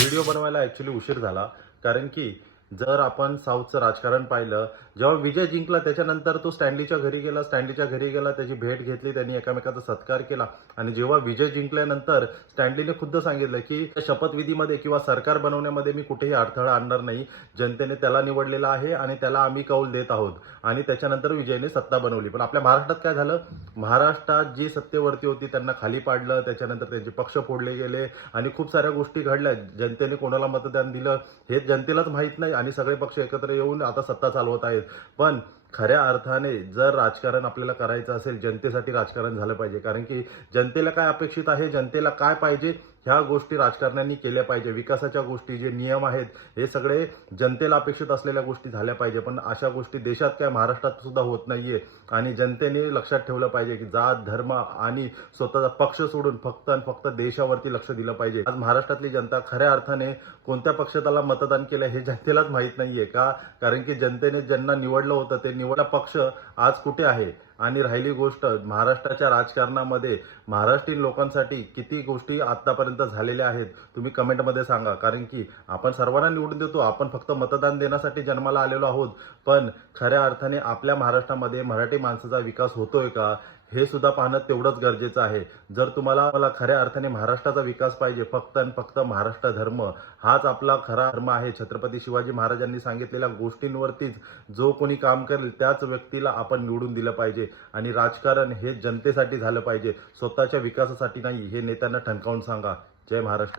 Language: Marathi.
व्हिडिओ बनवायला ॲक्च्युली उशीर झाला, कारण की जर आपण साऊथचं राजकारण पाहिलं, जेव्हा विजय जिंकला त्याच्यानंतर तो स्टॅनलीच्या घरी गेला, त्याची भेट घेतली, त्यांनी एकमेकाचा सत्कार केला आणि जेव्हा विजय जिंकल्यानंतर स्टॅनलीने खुद्द सांगितलं की शपथविधीमध्ये किंवा सरकार बनवण्यामध्ये मी कुठेही अडथळा आणणार नाही. जनतेने त्याला निवडलेला आहे आणि त्याला आम्ही कौल देत आहोत आणि त्याच्यानंतर विजयने सत्ता बनवली. पण आपल्या महाराष्ट्रात काय झालं? महाराष्ट्रात जी सत्तेवरती होती त्यांना खाली पाडलं, त्याच्यानंतर त्यांचे पक्ष फोडले गेले आणि खूप साऱ्या गोष्टी घडल्या. जनतेने कोणाला मतदान दिलं हे जनतेलाच माहीत नाही आणि सगळे पक्ष एकत्र येऊन आता सत्ता चालवत आहेत. पण खऱ्या अर्थाने जर राजकारण आपल्याला करायचं असेल, जनतेसाठी राजकारण झालं पाहिजे. कारण की जनतेला काय अपेक्षित आहे, जनतेला काय पाहिजे, ह्या गोष्टी राजकारण्यांनी केल्या पाहिजे. विकासाच्या गोष्टी, जे नियम आहेत, हे सगळे जनतेला अपेक्षित असलेल्या गोष्टी झाल्या पाहिजे. पण अशा गोष्टी देशात काय महाराष्ट्रात सुद्धा होत नाहीये आणि जनतेने लक्षात ठेवलं पाहिजे की जात धर्म आणि स्वतःचा पक्ष सोडून फक्त आणि फक्त देशावरती लक्ष दिलं पाहिजे. आज महाराष्ट्रातली जनता खऱ्या अर्थाने कोणत्या पक्षाला मतदान केलं हे जनतेलाच माहीत नाहीये का? कारण की जनतेने ज्यांना निवडलं होतं ते निवडला पक्ष आज कुठे आहे? आणि राहिली गोष्ट महाराष्ट्राच्या राजकारणामध्ये महाराष्ट्रीयन लोकांसाठी किती गोष्टी आतापर्यंत झालेल्या आहेत, तुम्ही कमेंटमध्ये सांगा. कारण की आपण सर्वांना निवडून देतो, आपण फक्त मतदान देण्यासाठी जन्माला आलेलो आहोत. पण खऱ्या अर्थाने आपल्या महाराष्ट्रामध्ये मराठी माणसाचा विकास होतोय का, हे सुद्धा पाहणं तेवढंच गरजेचं आहे. जर मला खऱ्या अर्थाने महाराष्ट्राचा विकास पाहिजे, फक्त आणि फक्त महाराष्ट्र धर्म हाच आपला खरा धर्म आहे. छत्रपती शिवाजी महाराजांनी सांगितलेल्या गोष्टींवरतीच जो कोणी काम करेल त्याच व्यक्तीला आपण निवडून दिलं पाहिजे आणि राजकारण हे जनतेसाठी झालं पाहिजे, स्वतःच्या विकासासाठी नाही. हे नेत्यांना ठणकावून सांगा. जय महाराष्ट्र.